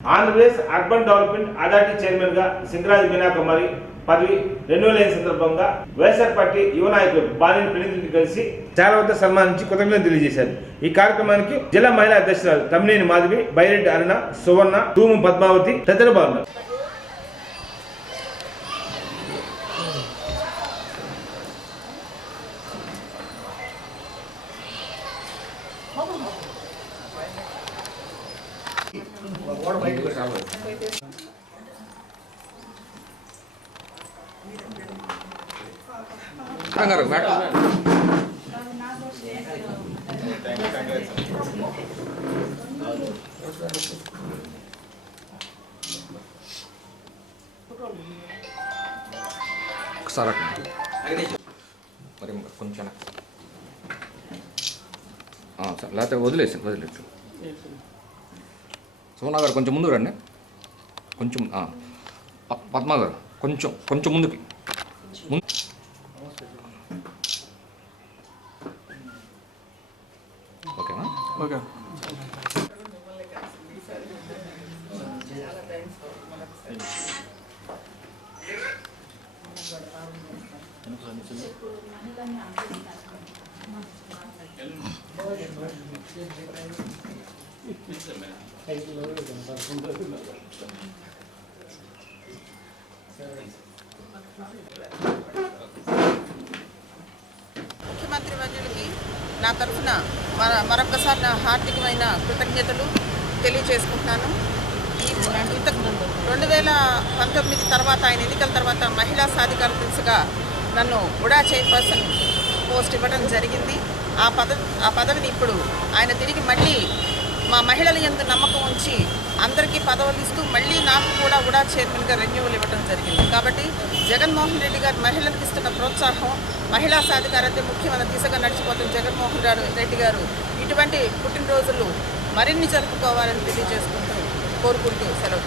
Andhra Pradesh urban development authority chairman గా సింగరాజ్ మీనా కుమారి పదవి renewal అయిన సందర్భంగా వైఎస్ఆర్ పార్టీ యువ నాయకులు బాలిన ప్రతినిధులు కలిసి చాలా వద్ద సన్మానించి కృతజ్ఞతలు తెలియజేశారు. ఈ కార్యక్రమానికి జిల్లా మహిళా అధ్యక్షురాలు తమ్మినేని మాధవి, బైరెడ్డి అరుణ, సువర్ణ, తూము పద్మావతి తదితరులు పాల్గొన్నారు. ఒకసారి మరి కొంచెం లేకపోతే వదిలేసి సోనా గారు కొంచెం ముందు రండి. కొంచెం పద్మా గారు కొంచెం ముందుకి ఓకేనా? ఓకే. ముఖ్యమంత్రి వర్యులకి నా తరఫున మరొకసారి నా హార్దికమైన కృతజ్ఞతలు తెలియజేసుకుంటున్నాను. ఈ 2019 తర్వాత ఆయన ఎన్నికల తర్వాత మహిళా సాధికారతగా నన్ను ఉడా చైర్పర్సన్ పోస్ట్ ఇవ్వడం జరిగింది. ఆ పదవిని ఇప్పుడు ఆయన తిరిగి మళ్ళీ మా మహిళల యందు నమ్మకం ఉంచి అందరికీ పదవులు ఇస్తూ మళ్ళీ నాకు కూడా ఉడా చైర్మన్గా రెన్యువల్ ఇవ్వడం జరిగింది. కాబట్టి జగన్మోహన్ రెడ్డి గారు మహిళలకు ఇస్తున్న ప్రోత్సాహం, మహిళా సాధికారత ముఖ్యమైన దిశగా నడిచిపోతున్న జగన్మోహన్ రెడ్డి గారు ఇటువంటి పుట్టినరోజులు మరిన్ని జరుపుకోవాలని తెలియజేసుకుంటూ కోరుకుంటూ సెలవు.